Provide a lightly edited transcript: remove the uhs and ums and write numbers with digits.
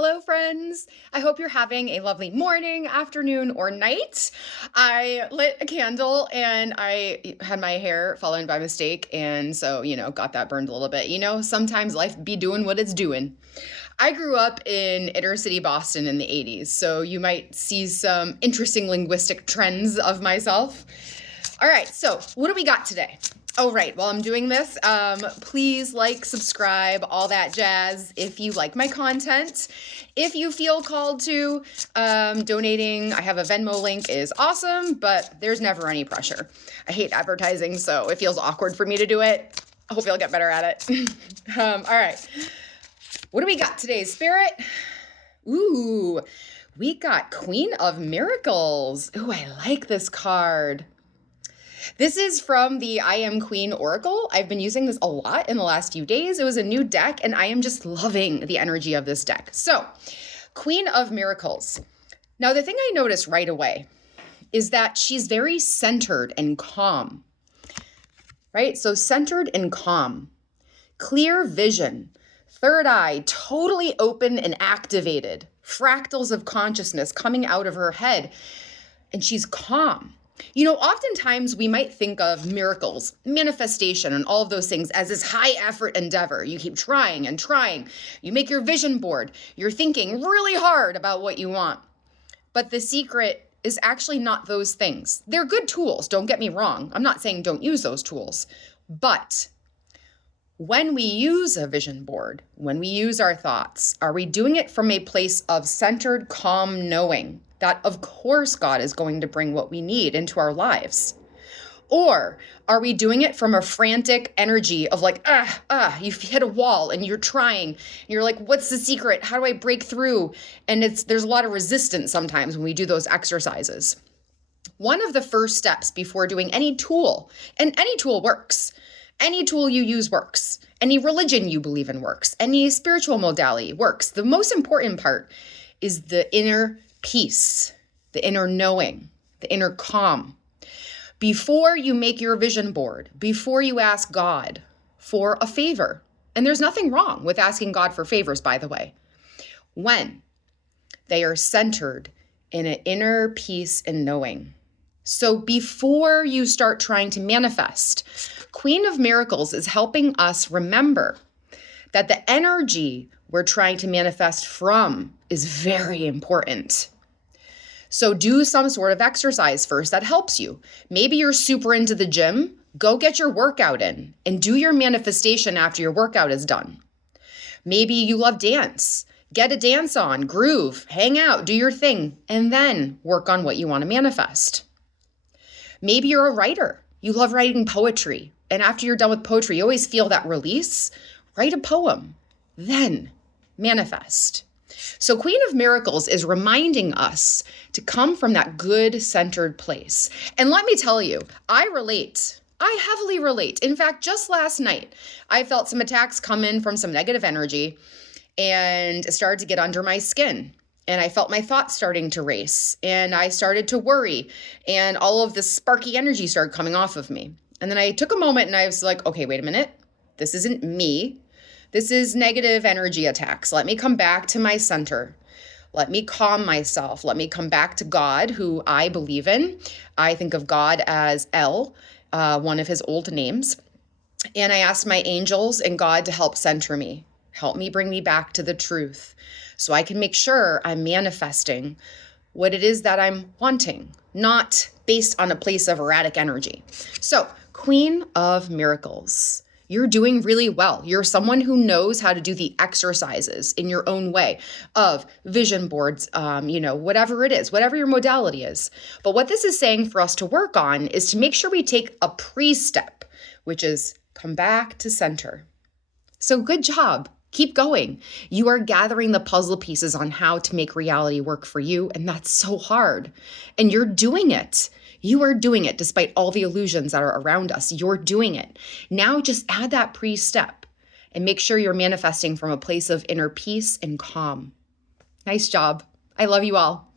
Hello, friends. I hope you're having a lovely morning, afternoon, or night. I lit a candle and I had my hair fallen by mistake. And so, got that burned a little bit. Sometimes life be doing what it's doing. I grew up in inner city Boston in the 80s. So you might see some interesting linguistic trends of myself. All right. So what do we got today? Oh, right. While I'm doing this, please like, subscribe, all that jazz if you like my content. If you feel called to, donating, I have a Venmo link, is awesome, but there's never any pressure. I hate advertising, so it feels awkward for me to do it. I hope you'll get better at it. All right. What do we got today, Spirit? Ooh, we got Queen of Miracles. Ooh, I like this card. This is from the I Am Queen Oracle. I've been using this a lot in the last few days. It was a new deck, and I am just loving the energy of this deck. So, Queen of Miracles. Now, the thing I noticed right away is that she's very centered and calm, right? So, centered and calm, clear vision, third eye totally open and activated, fractals of consciousness coming out of her head, and she's calm. Oftentimes we might think of miracles, manifestation, and all of those things as this high effort endeavor. You keep trying and trying. You make your vision board. You're thinking really hard about what you want. But the secret is actually not those things. They're good tools, don't get me wrong. I'm not saying don't use those tools. But when we use a vision board, when we use our thoughts, are we doing it from a place of centered, calm knowing that, of course, God is going to bring what we need into our lives? Or are we doing it from a frantic energy of like, you've hit a wall and you're trying, and you're like, what's the secret? How do I break through? And there's a lot of resistance sometimes when we do those exercises. One of the first steps before doing any tool, and any tool works, any tool you use works, any religion you believe in works, any spiritual modality works. The most important part is the inner peace, the inner knowing, the inner calm. Before you make your vision board, before you ask God for a favor, and there's nothing wrong with asking God for favors, by the way, when they are centered in an inner peace and knowing. So before you start trying to manifest, Queen of Miracles is helping us remember that the energy we're trying to manifest from is very important. So do some sort of exercise first that helps you. Maybe you're super into the gym. Go get your workout in and do your manifestation after your workout is done. Maybe you love dance. Get a dance on, groove, hang out, do your thing, and then work on what you want to manifest. Maybe you're a writer. You love writing poetry. And after you're done with poetry, you always feel that release. Write a poem. Then manifest. So Queen of Miracles is reminding us to come from that good centered place. And let me tell you, I relate. I heavily relate. In fact, just last night, I felt some attacks come in from some negative energy, and it started to get under my skin. And I felt my thoughts starting to race, and I started to worry, and all of this sparky energy started coming off of me. And then I took a moment and I was like, okay, wait a minute. This isn't me. This is negative energy attacks. Let me come back to my center. Let me calm myself. Let me come back to God, who I believe in. I think of God as El, one of his old names. And I asked my angels and God to help center me. Help me bring me back to the truth so I can make sure I'm manifesting what it is that I'm wanting, not based on a place of erratic energy. So, Queen of Miracles. You're doing really well. You're someone who knows how to do the exercises in your own way of vision boards, whatever it is, whatever your modality is. But what this is saying for us to work on is to make sure we take a pre-step, which is come back to center. So good job. Keep going. You are gathering the puzzle pieces on how to make reality work for you, and that's so hard. And you're doing it. You are doing it despite all the illusions that are around us. You're doing it. Now just add that pre-step and make sure you're manifesting from a place of inner peace and calm. Nice job. I love you all.